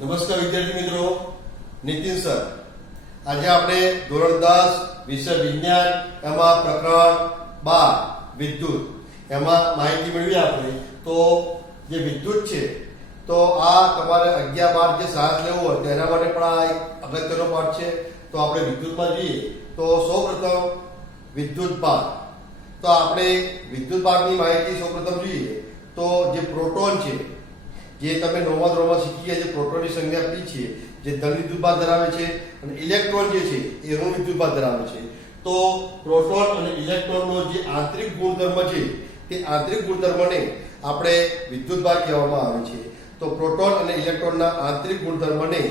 નમસ્કાર વિદ્યાર્થી મિત્રો, નીતિન સર. આજે આપણે ધોરણ 10 વિષય વિજ્ઞાન એમાં પ્રકરણ 12 વિદ્યુત એમાં માહિતી મેળવી. આપણે તો જે વિદ્યુત છે તો આ તમારે 11-12 જે સાયન્સ લેવું હોય તો એના માટે પણ આ એક અગત્યનો પાઠ છે. તો આપણે વિદ્યુતમાં જોઈએ તો સૌપ્રથમ વિદ્યુત ભાર. તો આપણે વિદ્યુત ભારની માહિતી સૌપ્રથમ જોઈએ તો જે પ્રોટોન છે, જે તમે નવમા ધોરણમાં શીખી ગયા, જે પ્રોટોનની સંખ્યા p છે, જે ધન વિદ્યુતભાર ધરાવે છે, અને ઇલેક્ટ્રોન જે છે એ ઋણ વિદ્યુતભાર ધરાવે છે. તો પ્રોટોન અને ઇલેક્ટ્રોનનો જે આંતરિક ગુણધર્મ છે તે આંતરિક ગુણધર્મને આપણે વિદ્યુતભાર કહેવામાં આવે છે. તો પ્રોટોન અને ઇલેક્ટ્રોનના આંતરિક ગુણધર્મને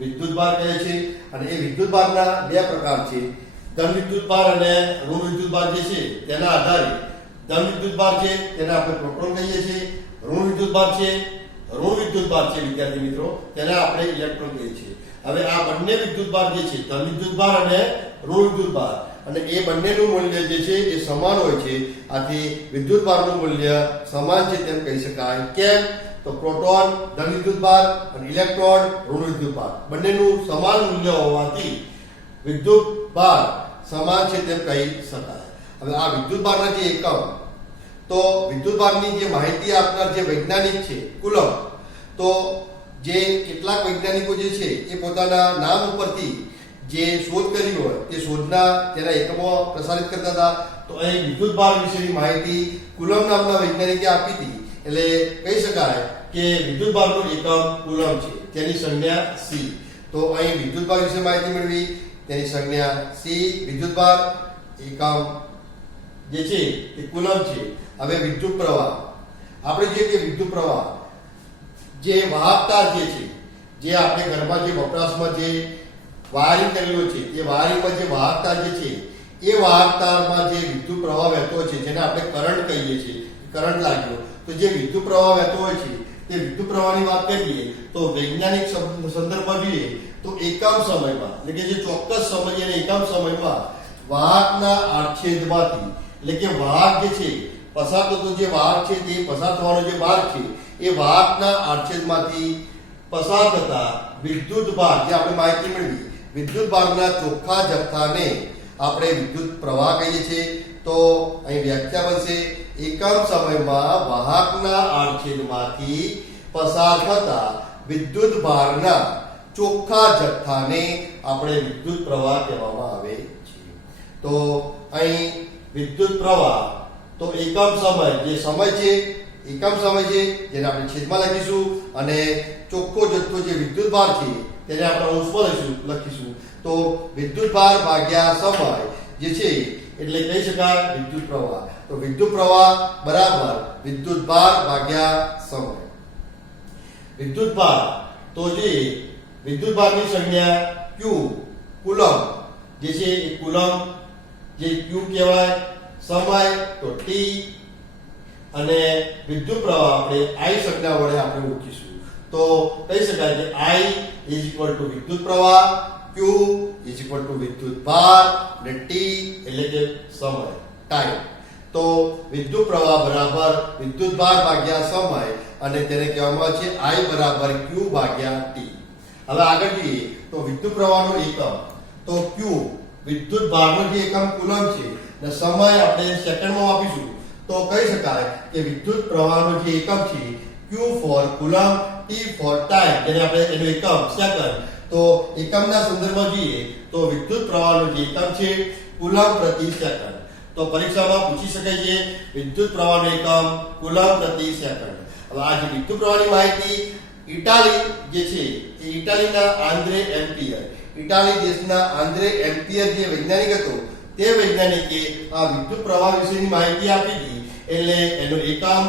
વિદ્યુતભાર કહે છે. અને એ વિદ્યુતભારના બે પ્રકાર છે, ધન વિદ્યુતભાર અને ઋણ વિદ્યુતભાર જે છે તેના આધારે ધન વિદ્યુતભાર છે તેને આપણે પ્રોટોન કહીએ છીએ, ઋણ વિદ્યુતભાર છે વિદ્યાર્થી મિત્રો તેને આપણે ઇલેક્ટ્રોન કહીએ છીએ. હવે આ બંને વિદ્યુતભાર જે છે, ધન વિદ્યુતભાર અને ઋણ વિદ્યુતભાર, અને એ બંનેનું મૂલ્ય જે છે એ સમાન હોય છે. આથી વિદ્યુતભારનું મૂલ્ય સમાન છે તેમ કહી શકાય. કેમ? તો પ્રોટોન ધન વિદ્યુતભાર અને ઇલેક્ટ્રોન ઋણ વિદ્યુતભાર બંનેનું સમાન મૂલ્ય હોવાથી વિદ્યુતભાર સમાન છે તેમ કહી શકાય. હવે આ વિદ્યુતભારના જે એકમ, તો વિદ્યુતભારની જે માહિતી આપનાર જે વૈજ્ઞાનિક છે કુલમ્બ, તો જે કેટલાક વૈજ્ઞાનિકો જે છે એ પોતાના નામ ઉપરથી જે શોધ કરી હોય તે શોધના તેના એકમો પ્રસારિત કરતા હતા. તો અહીં વિદ્યુતભાર વિશેની માહિતી કુલમ્બ નામના વૈજ્ઞાનિકે આપી હતી. એટલે કહી શકાય કે વિદ્યુતભારનું એકમ કુલમ્બ છે, તેની સંજ્ઞા c. તો અહીં વિદ્યુતભાર વિશે માહિતી મેળવી, તેની સંજ્ઞા c. વિદ્યુતભાર એકમ જે છે એ કુલમ્બ છે. હવે વિદ્યુત પ્રવાહ આપણે જોઈએ કે વિદ્યુત પ્રવાહ જે વાહકતા જે છે, જે આપણે ઘરમાં જે વપરાશમાં જે વાયરિંગ કરેલું છે એ વાયરિંગમાં જે વાહકતા જે છે એ વાહકતામાં જે વિદ્યુત પ્રવાહ વહેતો છે, જેને આપણે કરંટ કહીએ છીએ, કરંટ લાગ્યો, તો જે વિદ્યુત પ્રવાહ વહેતો હોય છે તે વિદ્યુત પ્રવાહની વાત કરીએ તો વૈજ્ઞાનિક સંદર્ભમાં જોઈએ તો એકમ સમયમાં, એટલે કે જે ચોક્કસ સમય અને એકમ સમયમાં વાહકના આડછેદમાંથી, એટલે કે વાહક જે છે પસાર થતો જે વાહક છે તે પસાર થવાનો જે માર્ગ છે એ વાહકના આડછેદમાંથી પસાર થતા વિદ્યુતભાર, જે આપણે માહિતી મેળવી, વિદ્યુતભારના ચોખ્ખા જથ્થાને આપણે વિદ્યુત પ્રવાહ કહીએ છીએ. તો અહીં વ્યાખ્યા બનશે, એકમ સમયમાં વાહકના આડછેદમાંથી પસાર થતા વિદ્યુતભારના ચોખ્ખા જથ્થાને આપણે વિદ્યુત પ્રવાહ કહેવામાં આવે છે. તો અહીં વિદ્યુત પ્રવાહ તો એકમ સમય, જે સમય છે એકમ સમય છે જેને આપણે છેદમાં લખીશું, અને ચોખ્ખો જથ્થો જે વિદ્યુતભાર છે તેને આપણે અંશમાં લખીશું. તો વિદ્યુતભાર ભાગ્યા સમય જે છે એટલે કહી શકાય વિદ્યુત પ્રવાહ. તો વિદ્યુત પ્રવાહ બરાબર વિદ્યુતભાર ભાગ્યા સમય. વિદ્યુતભાર તો જે વિદ્યુતભારની સંજ્ઞા q, કુલમ્બ જે છે એ કુલમ્બ જે q કહેવાય, સમય તો t, અને વિદ્યુત પ્રવાહ આપણે I સંજ્ઞા વડે આપણે મૂકીશું. તો કહી શકાય કે I વિદ્યુત પ્રવાહ, Q વિદ્યુતભાર, અને T એટલે કે સમય, ટાઈમ. તો વિદ્યુત પ્રવાહ બરાબર વિદ્યુતભાર ભાગ્યા સમય, અને તેને કહેવામાં આવે છે I બરાબર Q ભાગ્યા T. હવે આગળ જોઈએ તો વિદ્યુત પ્રવાહનો એકમ, તો Q વિદ્યુતભારનો જે એકમ કુલમ્બ છે ને સમય આપણે સેકન્ડમાં આપીશું. તો કહી શકાય કે વિદ્યુત પ્રવાહનો જે એકમ છે Q for coulomb, T for time, જેને આપણે એનો એકમ સેકન્ડ. તો એકમના સંદર્ભમાં જોઈએ તો વિદ્યુત પ્રવાહનો જે એકમ છે કુલમ્બ પ્રતિ સેકન્ડ. તો પરીક્ષામાં પૂછી શકાય છે વિદ્યુત પ્રવાહનો એકમ કુલમ્બ પ્રતિ સેકન્ડ. હવે આ જે વિદ્યુત પ્રવાહની માહિતી ઇટાલી જે છે એ ઇટાલીના આંદ્રે એમ્પિયર, ઇટાલી દેશના આંદ્રે એમ્પિયર જે વૈજ્ઞાનિક હતો તે વૈજ્ઞાનિકે આ વિદ્યુત પ્રવાહ વિશેની માહિતી આપી હતી. એટલે એનો એકમ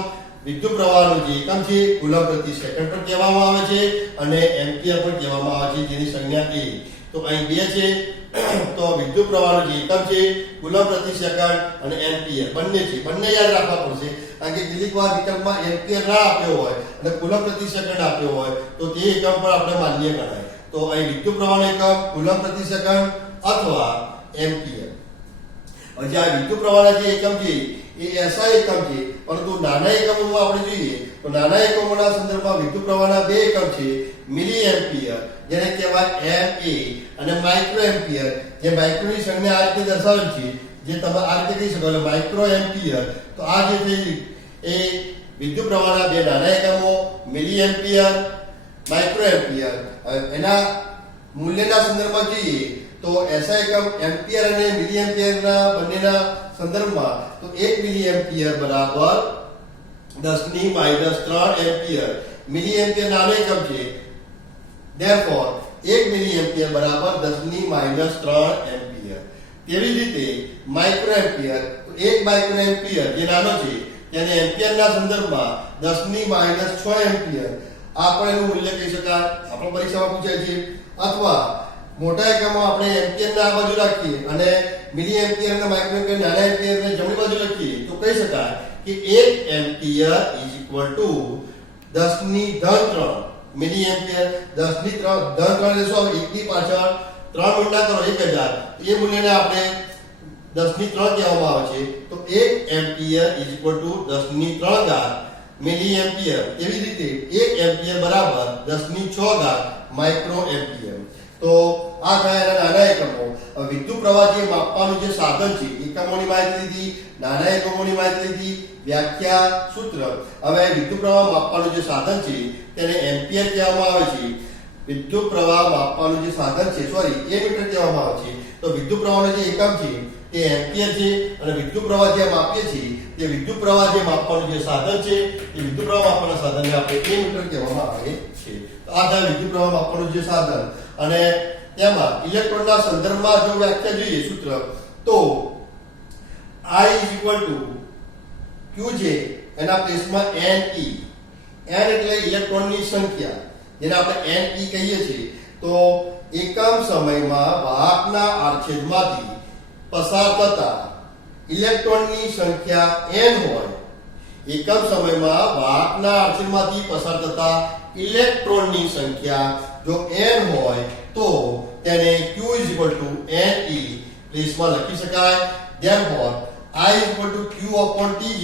વિદ્યુત પ્રવાહનો જે એકમ છે કુલમ્બ પ્રતિ સેકન્ડ પણ કહેવામાં આવે છે, અને એમ્પિયર પણ કહેવામાં આવે છે, જેની સંજ્ઞા a. તો અહીં બે છે. તો વિદ્યુત પ્રવાહનો જે એકમ છે કુલમ્બ પ્રતિ સેકન્ડ અને એમ્પિયર બંને છે, બંને યાદ રાખવા પડશે. કારણ કે કેટલીક વાર વિકલ્પમાં એમ્પિયર ના આપ્યો હોય અને કુલમ્બ પ્રતિ સેકન્ડ આપ્યો હોય તો તે એકમ પણ આપણે માન્ય ગણાય. તો અહીં વિદ્યુત પ્રવાહનો એકમ કુલમ્બ પ્રતિ સેકન્ડ અથવા એમ્પિયર. હવે આ વિદ્યુત પ્રવાહના જે એકમ છે એ એસઆઈ એકમ છે, પરંતુ નાના એકમોમાં આપણે જોઈએ તો નાના એકમોના સંદર્ભમાં વિદ્યુત પ્રવાહના બે એકમ છે મિલી એમ્પિયર જેને કહેવાય MA અને માઇક્રો એમ્પિયર જે માઇક્રોની સંજ્ઞા આ રીતે દર્શાવેલ છે જે તમે આ રીતે કહી શકો એટલે માઇક્રો એમ્પિયર તો આ જે છે એ વિદ્યુત પ્રવાહના બે નાના એકમો મિલી એમ્પિયર માઇક્રો એમ્પિયર એના મૂલ્યના સંદર્ભમાં જોઈએ તો SI એકમ એમ્પિયર અને મિલી એમ્પિયરના બંનેના સંદર્ભમાં તો 1 મિલી એમ્પિયર બરાબર 10 ની -3 એમ્પિયર મિલી એમ્પિયર નાનો એકમ છે therefore 1 મિલી એમ્પિયર બરાબર 10 ની -3 એમ્પિયર તેવી જ રીતે માઇક્રો એમ્પિયર તો 1 માઇક્રો એમ્પિયર જે નાનો છે તેને એમ્પિયરના સંદર્ભમાં 10 ની -6 એમ્પિયર આ પણ એનું મૂલ્ય કહી શકાય આપણે પરીક્ષામાં પૂછાય છે અથવા મોટા એકમો આપણે એમ્પિયરના આ બાજુ રાખીએ અને મિલી એમ્પિયર અને માઇક્રો એમ્પિયર નાના એમ્પિયરને જમણી બાજુ લખીએ તો કહી શકાય કે 1 એમ્પિયર = 10 ની ધન 3 મિલી એમ્પિયર 10 ની ધન 3 લેશો 1 ની પાછળ 3 ગુણ્યા કરો 1000 એ મૂલ્યને આપણે 10 ની 3 કહેવામાં આવે છે તો 1 એમ્પિયર = 10 ની 3 ઘાત મિલી એમ્પિયર એવી રીતે 1 એમ્પિયર બરાબર 10 ની 6 ઘાત માઇક્રો એમ્પિયર તો આ થયા એના નાના એકમો વિદ્યુત પ્રવાહ જે માપવાનું જે સાધન છે એકમોની માહિતી લીધી નાના એકમોની માહિતી લીધી વ્યાખ્યા સૂત્ર હવે વિદ્યુત પ્રવાહ માપવાનું જે સાધન છે તેને એમ્પિયર કહેવામાં આવે છે વિદ્યુત પ્રવાહ માપવાનું જે સાધન છે એ મીટર કહેવામાં આવે છે તો વિદ્યુત પ્રવાહનો જે એકમ છે તે એમ્પિયર છે અને વિદ્યુત પ્રવાહ જે માપીએ છીએ તે વિદ્યુત પ્રવાહ જે માપવાનું જે સાધન છે એ વિદ્યુત પ્રવાહ માપવાના સાધનને આપણે એ મીટર કહેવામાં આવે છે તો આ થાય વિદ્યુત પ્રવાહ માપવાનું જે સાધન અને તેમાં ઇલેક્ટ્રોનના સંદર્ભમાં જો વ્યાખ્યા જોઈએ સૂત્ર તો I = QJ એના પ્લેસમાં Ne n એટલે ઇલેક્ટ્રોનની સંખ્યા જેને આપણે Ne કહીએ છીએ તો એકમ સમયમાં વાહકના આડછેદમાંથી પસાર થતા ઇલેક્ટ્રોનની સંખ્યા n હોય એકમ સમયમાં વાહકના આડછેદમાંથી પસાર થતા ઇલેક્ટ્રોનની સંખ્યા જો n હોય તો તેને Q = Ne પ્લેસમાં લખી શકાય therefore I = Q/Tj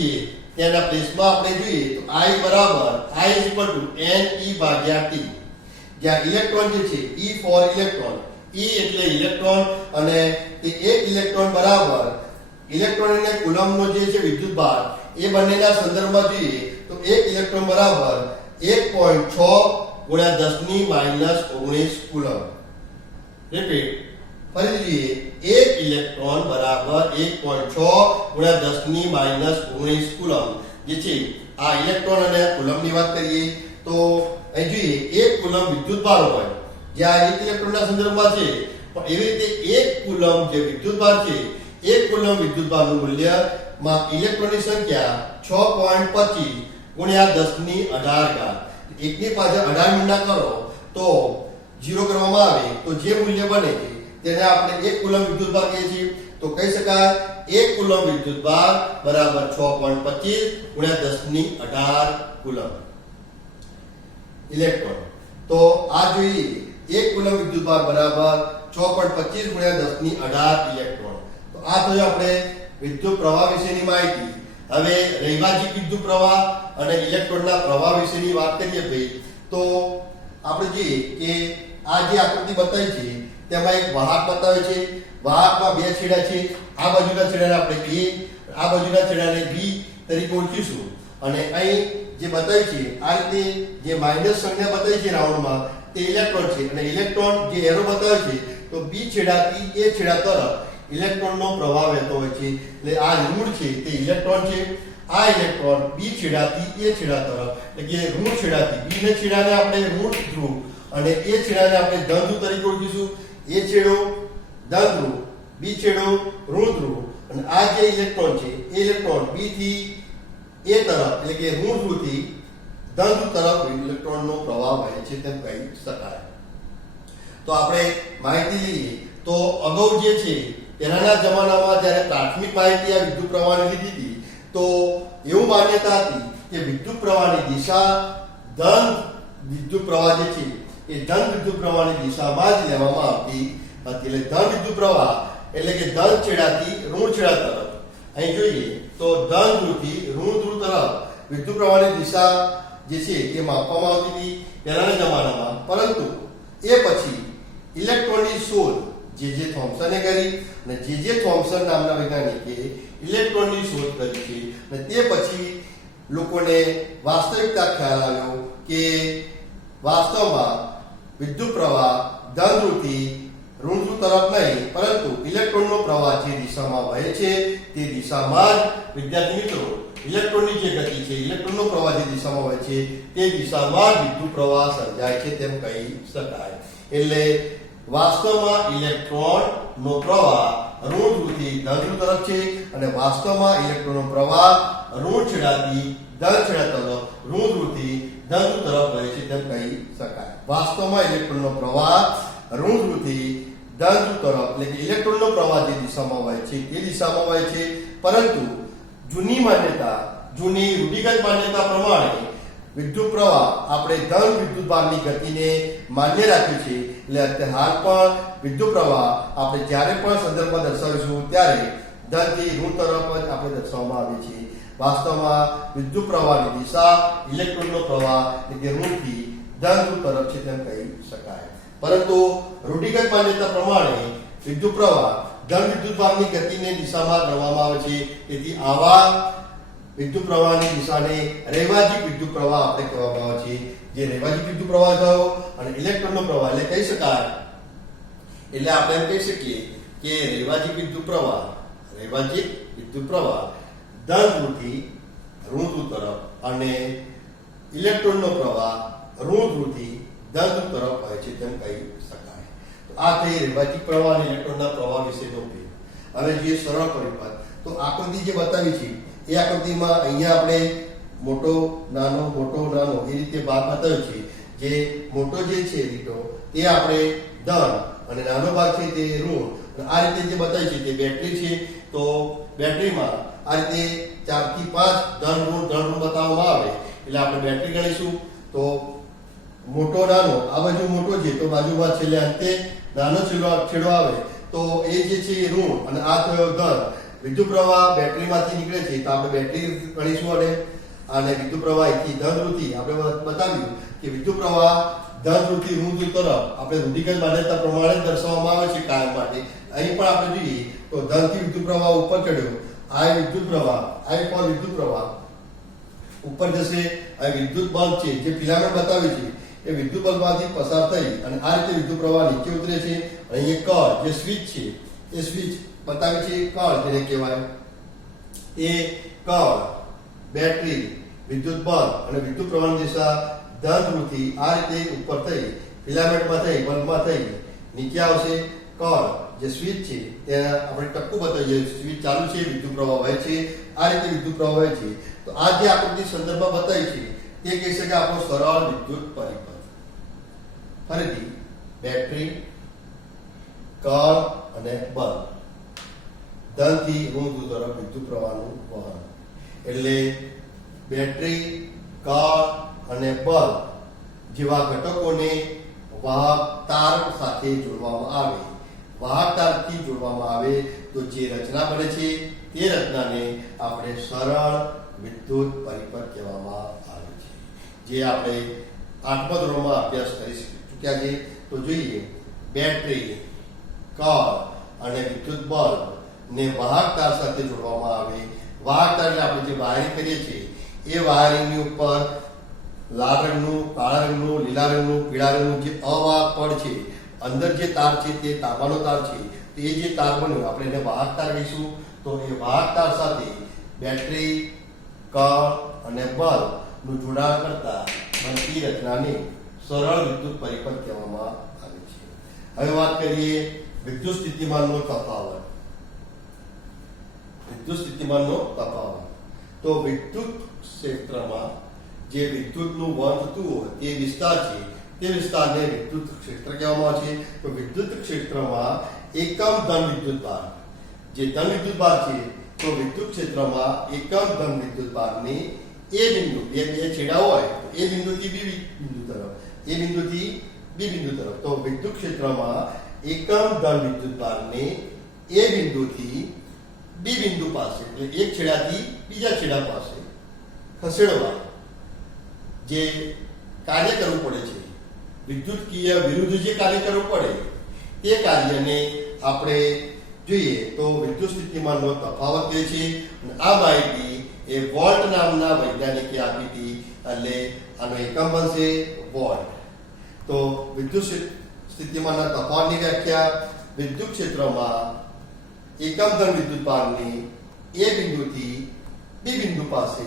તેના પ્લેસમાં આપણે જોઈએ તો I = Ne/T જ્યાં ઇલેક્ટ્રોન જે છે E for ઇલેક્ટ્રોન E એટલે ઇલેક્ટ્રોન અને તે એક ઇલેક્ટ્રોન બરાબર ઇલેક્ટ્રોન અને કુલમ્બનો જે છે વિદ્યુતભાર એ બંનેના સંદર્ભમાં જોઈએ તો એક ઇલેક્ટ્રોન બરાબર 1.6 × 10 ની -19 કુલમ્બ રિપીટ ફરીથી જોઈએ એક ઇલેક્ટ્રોન બરાબર 1.6 × 10 ની -19 કુલમ્બ જે છે આ ઇલેક્ટ્રોન અને કુલમ્બની વાત કરીએ તો અહીં જોઈએ એક કુલમ્બ વિદ્યુતભાર હોય જ્યાં એક ઇલેક્ટ્રોનના સંદર્ભમાં છે પણ એવી રીતે એક કુલમ્બ જે વિદ્યુતભાર છે એક કુલમ્બ વિદ્યુતભારનું મૂલ્ય માં ઇલેક્ટ્રોનની સંખ્યા 6.25 × 10 ની 18 ઘાત એકની પાછળ 18 ગુણ્યા કરો તો 0 કરવામાં આવે તો જે મૂલ્ય બને છે તેને આપણે એક કુલમ્બ વિદ્યુતભાર કહીએ છીએ તો કહી શકાય એક કુલમ્બ વિદ્યુતભાર બરાબર 6.25 × 10 ની 18 કુલમ્બ ઇલેક્ટ્રોન તો આ જોઈએ એક કુલમ્બ વિદ્યુતભાર બરાબર 6.25 × 10 ની 18 ઇલેક્ટ્રોન તો આ થયું આપણે વિદ્યુત પ્રવાહ વિશેની માહિતી હવે રૈવાજિક વિદ્યુત પ્રવાહ અને ઇલેક્ટ્રોનના પ્રવાહ વિશેની વાત કરીએ ભાઈ તો આપણે જોઈએ કે આ જે આકૃતિ બતાવી છે તેમાં એક વાહક બતાવે છે વાહકમાં બે છેડા છે આ બાજુના છેડાને આપણે A આ બાજુના છેડાને B તરીકે ઓળખીશું અને અહીં જે બતાવ્યું છે આ રીતે જે માઈનસ સંખ્યા બતાવી છે રાઉન્ડમાં તે ઇલેક્ટ્રોન છે અને ઇલેક્ટ્રોન જે એરો બતાવે છે તો B છેડાથી A છેડા તરફ ઇલેક્ટ્રોનનો પ્રવાહ વહેતો હોય છે એટલે આ ઋણ છે તે ઇલેક્ટ્રોન છે આ ઇલેક્ટ્રોન B છેડાથી A છેડા તરફ એટલે કે ઋણ છેડાથી B ને છેડાને આપણે ઋણ ધ્રુવ અને A છેડાને આપણે ધન ધ્રુવ તરીકે ઓળખીશું A છેડો ધન ધ્રુવ B છેડો ઋણ ધ્રુવ અને આ જે ઇલેક્ટ્રોન છે એ ઇલેક્ટ્રોન B થી A તરફ એટલે કે ઋણ ધ્રુવથી ધન ધ્રુવ તરફ ઇલેક્ટ્રોનનો પ્રવાહ વહે છે તેમ કહી શકાય તો આપણે માહિતી લઈએ તો અગાઉ જે છે પહેલાના જમાનામાં જ્યારે પ્રાથમિક માહિતી આ વિદ્યુત પ્રવાહની લીધી હતી તો એવું માન્યતા હતી કે વિદ્યુત પ્રવાહની દિશા ધન વિદ્યુત પ્રવાહ જે છે એ ધન વિદ્યુત પ્રવાહની દિશામાં જ લેવામાં આવતી હતી એટલે ધન વિદ્યુત પ્રવાહ એટલે કે ધન છેડાથી ઋણ છેડા તરફ અહીં જોઈએ તો ધન ધ્રુવથી ઋણ ધ્રુવ તરફ વિદ્યુત પ્રવાહની દિશા જે છે એ માપવામાં આવતી હતી પહેલાના જમાનામાં, પરંતુ એ પછી ઇલેક્ટ્રોનની શોધ જે થોમ્સને કરી અને જે થોમ્સન નામના વૈજ્ઞાનિકે ઇલેક્ટ્રોનની શોધ કરી છે અને તે પછી લોકોને વાસ્તવિકતા ખ્યાલ આવ્યો કે વાસ્તવમાં વિદ્યુત પ્રવાહ ધન ધ્રુવથી ઋણ ધ્રુવ તરફ નહીં, પરંતુ ઇલેક્ટ્રોનનો પ્રવાહ જે દિશામાં વહે છે તે દિશામાં જ વિદ્યાર્થી મિત્રો ઇલેક્ટ્રોનની જે ગતિ છે, ઇલેક્ટ્રોનનો પ્રવાહ જે દિશામાં વહે છે તે દિશામાં જ વિદ્યુત પ્રવાહ સર્જાય છે તેમ કહી શકાય. એટલે વાસ્તવમાં ઇલેક્ટ્રોનનો પ્રવાહ ઋણ ધ્રુવથી ધન ધ્રુવ તરફ છે અને વાસ્તવમાં ઇલેક્ટ્રોનનો પ્રવાહ ઋણ છેડાથી ધન છેડા તરફ, ઋણ ધ્રુવથી ધન ધ્રુવ તરફ વહે છે તેમ કહી શકાય. વાસ્તવમાં ઇલેક્ટ્રોનનો પ્રવાહ ઋણ ધ્રુવથી ધન ધ્રુવ તરફ એટલે કે ઇલેક્ટ્રોનનો પ્રવાહ જે દિશામાં વહે છે તે દિશામાં વહે છે, પરંતુ જૂની રૂઢિગત માન્યતા પ્રમાણે વિદ્યુત પ્રવાહ આપણે ધન વિદ્યુત ભારની ગતિને માન્ય રાખ્યું છે. એટલે અત્યારે હાલ પણ વિદ્યુત પ્રવાહ આપણે જ્યારે પણ સંદર્ભમાં દર્શાવીશું ત્યારે ધનથી ઋણ તરફ જ આપણે દર્શાવવામાં આવે છે. વાસ્તવમાં વિદ્યુત પ્રવાહની દિશા ઇલેક્ટ્રોનનો પ્રવાહ એટલે કે ઋણથી ધન ધ્રુવ તરફ છે તેમ કહી શકાય. પરંતુ રૂઢિગત માન્યતા પ્રમાણે વિદ્યુત પ્રવાહ ધન વિદ્યુત ભારની ગતિને દિશામાં ગણવામાં આવે છે. તેથી આવા વિદ્યુત પ્રવાહની દિશાને રૈવાજિક વિદ્યુત પ્રવાહ આપણે કહેવામાં આવે છે. જે રૈવાજિક વિદ્યુત પ્રવાહ થયો અને ઇલેક્ટ્રોનનો પ્રવાહ એટલે કહી શકાય, એટલે આપણે એમ કહી શકીએ કે રૈવાજિક વિદ્યુત પ્રવાહ ધન ધ્રુવથી ઋણ ધ્રુવ તરફ અને ઇલેક્ટ્રોનનો પ્રવાહ ઋણ ધ્રુવથી ધન ધ્રુવ તરફ વહે છે તેમ કહી શકાય. તો આ થઈ રૈવાજિક પ્રવાહ અને ઇલેક્ટ્રોનના પ્રવાહ વિશેનો ભેદ. હવે જે સરળ પરિપથ, તો આકૃતિ જે બતાવી છે એ આકૃતિમાં અહીંયા આપણે મોટો નાનો એ રીતે ભાગ બતાવ્યો છે. જે મોટો જે છે લીટો તે આપણે ધન અને નાનો ભાગ છે તે ઋણ. આ રીતે જે બતાવી છે તે બેટરી છે. તો બેટરીમાં આ રીતે 4 થી 5 ધન ઋણ બતાવવામાં આવે એટલે આપણે બેટરી ગણીશું. તો મોટો નાનો, આ બાજુ મોટો છે તો બાજુમાં છેલ્લે અંતે નાનો છેડો આવે તો એ જે છે ઋણ અને આ થયો ધન. વિદ્યુત પ્રવાહ બેટરીમાંથી નીકળે છે તો આપણે બેટરી ગણીશું અને વિદ્યુત પ્રવાહ અહીંથી ધન ધ્રુવથી આપણે બતાવ્યું કે વિદ્યુત પ્રવાહ ધન ધ્રુવથી ઋણ ધ્રુવ તરફ આપણે રૂઢિગત માન્યતા પ્રમાણે દર્શાવવામાં આવે છે કાયમ માટે. અહીં પણ આપણે જોઈએ તો ધનથી વિદ્યુત પ્રવાહ ઉપર ચડ્યો, આ વિદ્યુત પ્રવાહ ઉપર જશે. આ વિદ્યુત બલ્બ છે જે ફિલામેન્ટ બતાવ્યું છે એ વિદ્યુત બલ્બમાંથી પસાર થઈ અને આ રીતે વિદ્યુત પ્રવાહ નીચે ઉતરે છે. અને એ કળ જે સ્વિચ છે એ સ્વિચ બતાવે છે, કળ જેને કહેવાય એ કળ બેટરી વિદ્યુત બલ્બ અને વિદ્યુત પ્રવાહની દિશા ધન ધ્રુવથી આ રીતે ઉપર થઈ ફિલામેન્ટમાં થઈ બલ્બમાં થઈ નીચે આવશે. કળ જે સ્વિચ છે ત્યાં આપણે ટપકું બતાવીએ, સ્વિચ ચાલુ છે, વિદ્યુત પ્રવાહ વહે છે, આ રીતે વિદ્યુત પ્રવાહ વહે છે. તો આ જે આકૃતિ સંદર્ભમાં બતાવી છે તે કહી શકાય આપણો સરળ વિદ્યુત પરિપથ. ફરીથી બેટરી, કળ અને બલ્બ, ધનથી ઋણ ધ્રુવ તરફ વિદ્યુત પ્રવાહનું વહન. એટલે બેટરી, કળ અને બલ્બ જેવા ઘટકોને વાહક તાર સાથે જોડવામાં આવે. વાહક તારથી જોડવામાં આવે તો જે રચના બને છે તે રચનાને આપણે સરળ વિદ્યુત પરિપથ કહેવામાં આવે છે. જે આપણે 8મા ધોરણમાં અભ્યાસ કરી ચૂક્યા છે. તો જોઈએ, બેટરી, કળ અને વિદ્યુત બલ્બ ને વાહક તાર સાથે જોડવામાં આવે. વાહક તાર એટલે આપણે જે વાયરિંગ કરીએ છીએ એ વાયરિંગની ઉપર લાલ રંગનું, કાળા રંગનું, લીલા રંગનું, પીળા રંગનું જે અવાહક પડ છે, અંદર જે તાર છે તે તાંબાનો તાર છે. તો એ જે તાર બન્યો આપણે એને વાહક તાર કહીશું. તો એ વાહક તાર સાથે બેટરી, કળ અને બલ્બ નું જોડાણ કરતા બનતી રચનાને સરળ વિદ્યુત પરિપથ કહેવામાં આવે છે. હવે વાત કરીએ વિદ્યુત સ્થિતિમાનનો તફાવત. તો વિદ્યુત ક્ષેત્રમાં જે વિદ્યુતનું વહન થતું હોય તે વિસ્તાર છે તે વિસ્તારને વિદ્યુત ક્ષેત્ર કહેવામાં આવે છે. તો વિદ્યુત ક્ષેત્રમાં એકમ ધન વિદ્યુત ભાર, જે ધન વિદ્યુત ભાર છે તો વિદ્યુત ક્ષેત્રમાં એકમ ધન વિદ્યુત ભારની એ બિંદુ, બે છેડા હોય તો એ બિંદુથી બી બિંદુ તરફ, એ બિંદુથી બી બિંદુ તરફ. તો વિદ્યુત ક્ષેત્રમાં એકમ ધન વિદ્યુત ભારને એ બિંદુથી બી બિંદુ પાસે એટલે એક છેડાથી બીજા છેડા પાસે ખસેડવા જે કાર્ય કરવું પડે છે, વિદ્યુતકીય વિરુદ્ધ જે કાર્ય કરવું પડે તે કાર્યને આપણે જોઈએ તો વિદ્યુત સ્થિતિમાનનો તફાવત કહે છે. અને આ માહિતી એ વોલ્ટ નામના વૈજ્ઞાનિકે આપી હતી, એટલે આનો એકમ બનશે વોલ્ટ. તો વિદ્યુત સ્થિતિમાનના તફાવતની વ્યાખ્યા: વિદ્યુત ક્ષેત્રમાં એકમ ધન વિદ્યુતભારની એ બિંદુથી બી બિંદુ પાસે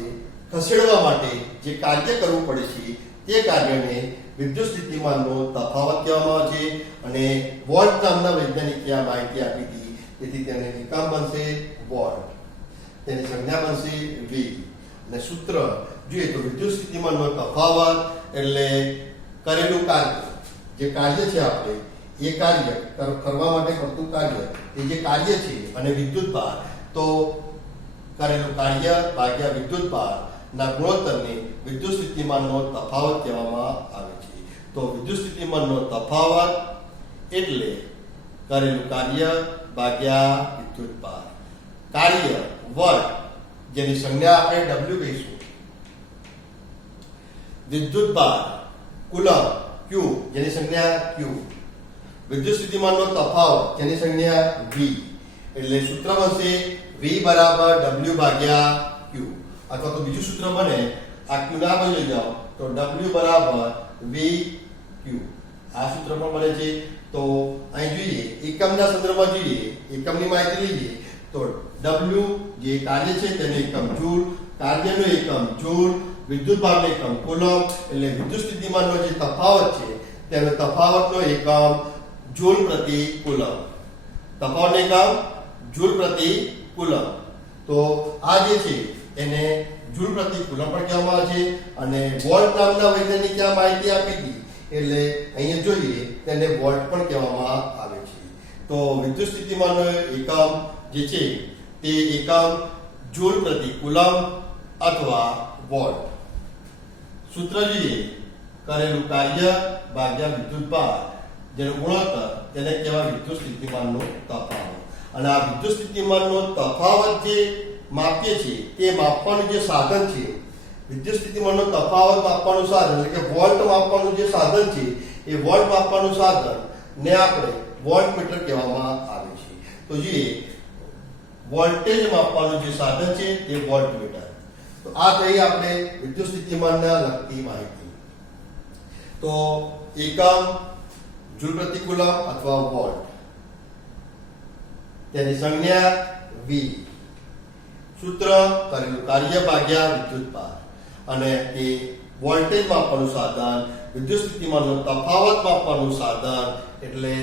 ખસેડવા માટે જે કાર્ય કરવું પડે છે તે કાર્યને વિદ્યુત સ્થિતિમાનનો તફાવત કહેવામાં આવે છે. અને વોલ્ટ નામના વૈજ્ઞાનિકે આ માહિતી આપી હતી, તેથી તેને એકમ બનશે વોલ્ટ, તેની સંજ્ઞા બનશે વી. અને સૂત્ર જોઈએ તો વિદ્યુત સ્થિતિમાનનો તફાવત એટલે કરેલું કાર્ય, જે કાર્ય છે આપણે એ કાર્ય કરવા માટે કરતું કાર્ય, એ જે કાર્ય છે અને વિદ્યુતભાર, તો કરેલું કાર્ય ભાગ્યા વિદ્યુતભાર ના ગુણોત્તરને વિદ્યુત સ્થિતિમાનનો તફાવત કહેવામાં આવે છે. તો વિદ્યુત સ્થિતિમાનનો તફાવત એટલે કરેલું કાર્ય ભાગ્યા વિદ્યુતભાર. કાર્ય વોલ્ટ, જેની સંજ્ઞા આપણે W કહીશું. વિદ્યુતભાર કુલમ Q, જેની સંજ્ઞા Q. વિદ્યુત સ્થિતિમાનનો તફાવત, જેની સંજ્ઞા V. એટલે સૂત્ર બનશે V બરાબર W ભાગ્યા Q. અથવા તો બીજું સૂત્ર બને, આ Q ના બની જાઓ તો W બરાબર V Q. આ સૂત્ર પણ બને છે. તો અહીં જોઈએ એકમના સંદર્ભમાં જોઈએ, એકમની માહિતી લઈએ તો W જે કાર્ય છે તેનું એકમ જૂલ, કાર્યનું એકમ જૂલ, વિદ્યુતભારનો એકમ કુલમ. એટલે વિદ્યુત સ્થિતિમાનનો જે તફાવત છે તેનો તફાવતનો એકમ જૂલ પ્રતિ કુલમ. તફાવતનો એકમ જૂલ પ્રતિ કુલમ. તો આ જે છે એને જૂલ પ્રતિ કુલમ પણ કહેવામાં આવે છે. અને વોલ્ટ નામના વૈજ્ઞાનિકે આ માહિતી આપી હતી, એટલે અહીંયા જોઈએ તેને વોલ્ટ પણ કહેવામાં આવે છે. તો વિદ્યુત સ્થિતિમાનનો એકમ જે છે તે એકમ જૂલ પ્રતિ કુલમ અથવા વોલ્ટ. સૂત્ર જોઈએ, કરેલું કાર્ય ભાગ્યા વિદ્યુતભાર, જેનો ગુણોત્તર તેને કહેવાય વિદ્યુત સ્થિતિમાનનો તફાવત. અને આ વિદ્યુત સ્થિતિમાનનો તફાવત જે માપીએ છીએ તે માપવાનું જે સાધન છે, વિદ્યુત સ્થિતિમાનનો તફાવત માપવાનું સાધન એટલે કે વોલ્ટ માપવાનું જે સાધન છે, એ વોલ્ટ માપવાનું સાધન ને આપણે વોલ્ટમીટર કહેવામાં આવે છે. તો જોઈએ વોલ્ટેજ માપવાનું જે સાધન છે તે વોલ્ટમીટર. તો આ થઈ આપણે વિદ્યુત સ્થિતિમાનના લગતી માહિતી. તો એકમ જૂલ પ્રતિ કુલમ અથવા વોલ્ટ, તેની સંજ્ઞા V. સૂત્ર કરેલું કાર્ય ભાગ્યા વિદ્યુતભાર. અને એ વોલ્ટેજ માપવાનું સાધન, વિદ્યુત સ્થિતિમાનનો તફાવત માપવાનું સાધન એટલે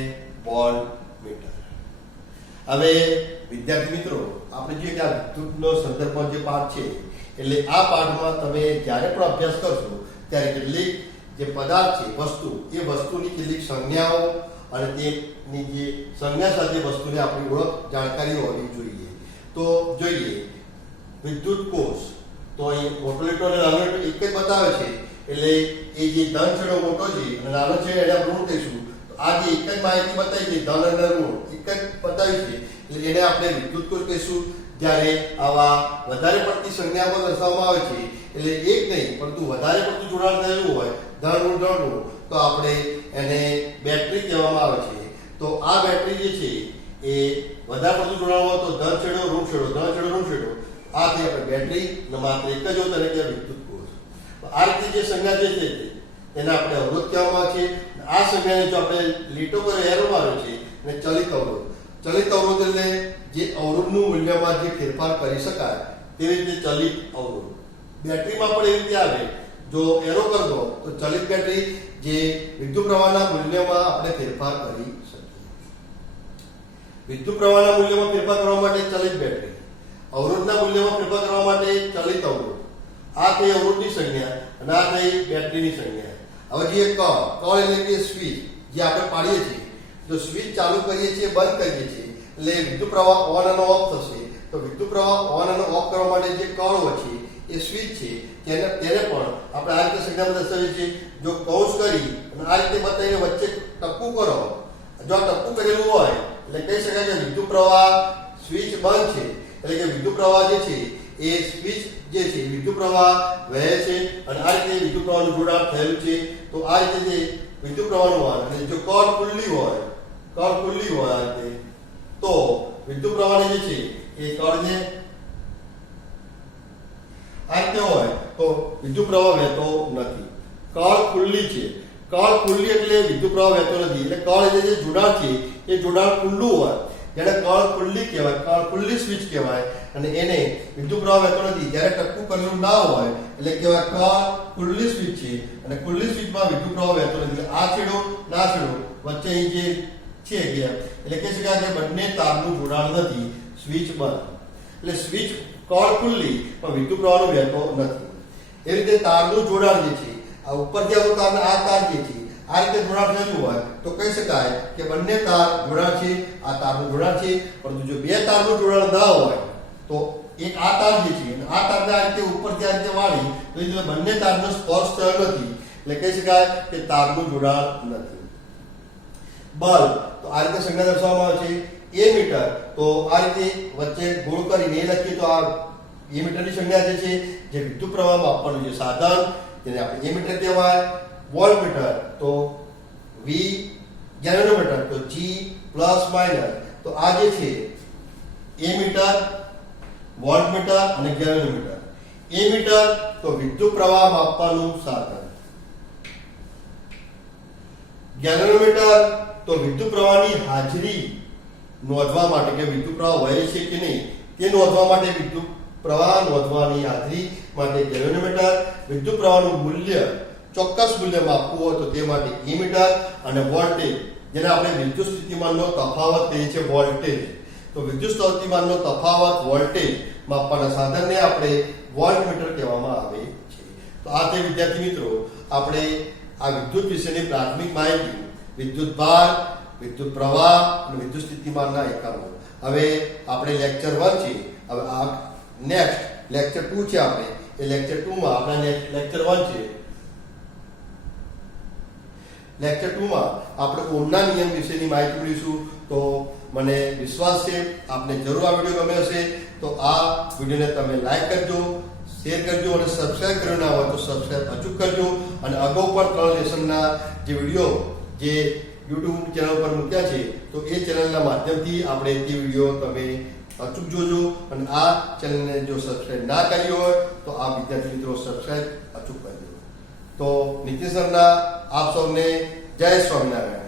વોલ્ટમીટર. હવે વિદ્યાર્થી મિત્રો, આપણે જોઈએ કે આ વિદ્યુતનો સંદર્ભમાં જે પાઠ છે, એટલે આ પાઠમાં તમે જ્યારે પણ અભ્યાસ કરશો ત્યારે કેટલીક જે પદાર્થ છે, વસ્તુ, એ વસ્તુની કેટલીક સંજ્ઞાઓ અને તેની જે સંજ્ઞા સાથે વસ્તુની આપણી ઓળખ જાણકારી હોવી જોઈએ. તો જોઈએ વિદ્યુત કોષ, તો અહીં મોટો લીટો અને નાનો લીટો એક જ બતાવે છે, એટલે એ જે ધન છેડો મોટો છે અને નાનો છે એને ઋણ કહીશું. તો આ જે એક જ માહિતી બતાવી છે, ધન અને ઋણ એક જ બતાવી છે, એટલે એને આપણે વિદ્યુત કોષ કહીશું. જ્યારે આવા વધારે પડતી સંજ્ઞામાં દર્શાવવામાં આવે છે, એટલે એક નહીં પરંતુ વધારે પડતું જોડાણ થયેલું હોય, ધન ઋણ, તો આપણે એને બેટરી કહેવામાં આવે છે. તો આ બેટરી જે છે એ વધારે પડતું જોડાણ હોય તો ધન છેડો ઋણ છેડો, ધન છેડો ઋણ છેડો, આ થઈ આપણે બેટરી માત્ર એક જ હોય તેને વિદ્યુત કોષ. આ રીતે જે સંજ્ઞા જે છે તેને આપણે અવરોધ કહેવામાં આવે છે. આ સંજ્ઞાને જો આપણે લીટો પર એરો માર્યો છે અને ચલિત અવરોધ. ચલિત અવરોધ એટલે જે અવરોધનું મૂલ્યમાં જે ફેરફાર કરી શકાય તેવી રીતે ચલિત અવરોધ. બેટરીમાં પણ એવી રીતે આવે, જો એરો કરી દો તો ચલિત બેટરી જે વિદ્યુત પ્રવાહના મૂલ્યમાં આપણે ફેરફાર કરી શકીએ. વિદ્યુત પ્રવાહના મૂલ્યમાં ફેરફાર કરવા માટે ચલિત બેટરી, અવરોધના મૂલ્યમાં ફેરફાર કરવા માટે ચલિત અવરોધ. આ થઈ અવરોધની સંજ્ઞા અને આ થઈ બેટરીની સંજ્ઞા. હવે જે કળ એટલે કે સ્વિચ જે આપણે પાડીએ છીએ, જો સ્વિચ ચાલુ કરીએ છીએ, બંધ કરીએ છીએ, એટલે વિદ્યુત પ્રવાહ ઓન અને ઓફ થશે. તો વિદ્યુત પ્રવાહ ઓન અને ઓફ કરવા માટે જે કળ હોય છે એ સ્વિચ છે, તેને પણ આપણે આ રીતે સંજ્ઞામાં દર્શાવીએ છીએ. જો કૌંસ કરી અને આ રીતે બતાવીને વચ્ચે ટપકું કરો, જો આ ટપકું કરેલું હોય એટલે કહી શકાય કે વિદ્યુત પ્રવાહ સ્વિચ બંધ છે, એટલે કે વિદ્યુત પ્રવાહ જે છે એ સ્વિચ જે છે વિદ્યુત પ્રવાહ વહે છે અને આ રીતે વિદ્યુત પ્રવાહનું જોડાણ થયેલું છે. તો આ રીતે જે વિદ્યુત પ્રવાહનું વાહન અને જો કોર ખુલ્લી હોય આ રીતે, તો વિદ્યુત પ્રવાહને જે છે એ કળને આ રીતે હોય તો વિદ્યુત પ્રવાહ વહેતો નથી. કળ ખુલ્લી છે, કળ ખુલ્લી એટલે વિદ્યુત પ્રવાહ વહેતો નથી. એટલે કળ જે જોડાણ છે એ જોડાણ ખુલ્લું હોય, જેને કળ ખુલ્લી કહેવાય, કળ ખુલ્લી સ્વિચ કહેવાય અને એને વિદ્યુત પ્રવાહ વહેતો નથી. જ્યારે ટપકું કરેલું ના હોય એટલે કહેવાય કળ ખુલ્લી સ્વિચ છે અને ખુલ્લી સ્વિચમાં વિદ્યુત પ્રવાહ વહેતો નથી. એટલે આ છેડો ના છેડો વચ્ચે અહીં જે છે ગેપ, એટલે કહી શકાય કે બંને તારનું જોડાણ નથી, સ્વિચ બંધ. એટલે સ્વિચ કળ ખુલ્લી પણ વિદ્યુત પ્રવાહનો વહેતો નથી. એ રીતે તારનું જોડાણ જે છે આ ઉપરથી આવતો તાર આ તાર જે છે આ રીતે જોડાણ થયેલું હોય તો કહી શકાય કે બંને તાર જોડાણ છે, આ તારનું જોડાણ છે. પરંતુ જો બે તારનું જોડાણ ના હોય તો એક આ તાર જે છે અને આ તારને આ રીતે ઉપરથી આ રીતે વાળી તો એ બંને તારનો સ્પર્શ થયો નથી, એટલે કહી શકાય કે તારનું જોડાણ નથી. બલ્બ તો આ રીતે સંજ્ઞા દર્શાવવામાં આવે છે. એમીટર તો આ રીતે વચ્ચે ગોળ કરીને એ લખીએ તો આ એમીટરની સંજ્ઞા જે છે જે વિદ્યુત પ્રવાહ માપવાનું જે સાધન તેને આપણે એમીટર કહેવાય. વોલ્ટમીટર તો V, ગેલ્વેનોમીટર તો G પ્લસ માઇનસ. તો આ જે છે એમીટર, વોલ્ટમીટર અને ગેલ્વેનોમીટર. એમીટર તો વિદ્યુત પ્રવાહ માપવાનું સાધન, ગેલ્વેનોમીટર તો વિદ્યુત પ્રવાહની હાજરી નોંધવા માટે કે વિદ્યુત પ્રવાહ વહે છે કે નહીં તે નોંધવા માટે વિદ્યુત પ્રવાહ નોંધવાની હાજરી માટે ગેલ્વેનોમીટર. વિદ્યુત પ્રવાહનું મૂલ્ય ચોક્કસ મૂલ્ય માપવું હોય તો તે માટે એમીટર. અને વોલ્ટેજ જેને આપણે વિદ્યુત સ્થિતિમાનનો તફાવત કહીએ છીએ વોલ્ટેજ, તો વિદ્યુત સ્થિતિમાનનો તફાવત વોલ્ટેજ માપવાના સાધનને આપણે વોલ્ટમીટર કહેવામાં આવે છે. તો આ તે વિદ્યાર્થી મિત્રો આપણે આ વિદ્યુત વિશેની પ્રાથમિક માહિતી, વિદ્યુત ભાર, વિદ્યુત પ્રવાહ અને વિદ્યુત સ્થિતિમાનના એકમો. હવે આપણે લેક્ચર 1 છે, હવે આ નેક્સ્ટ લેક્ચર 2 છે. આપણે એ લેક્ચર 2 માં આપણે લેક્ચર 1 છે, લેક્ચર 2 માં આપણે ઓહ્મના નિયમ વિશેની માહિતી મેળવીશું. તો મને વિશ્વાસ છે આપને જરૂર આ વિડીયો ગમ્યો હશે. તો આ વિડીયોને તમે લાઈક કરજો, શેર કરજો અને સબસ્ક્રાઇબ કર્યો ના હોય તો સબસ્ક્રાઇબ અચૂક કરજો. અને અગાઉ પણ 3 લેસનના જે વિડીયો જે YouTube ચેનલ પર મૂક્યા છે તો એ ચેનલના માધ્યમથી આપણે તે વિડીયો તમે અચૂક જોજો. અને આ ચેનલને જો સબસ્ક્રાઇબ ના કરી હોય તો આ વિદ્યાર્થી મિત્રો સબસ્ક્રાઇબ અચૂક કરજો. તો નીતિન સરના આપ સૌને જય સ્વામિનારાયણ.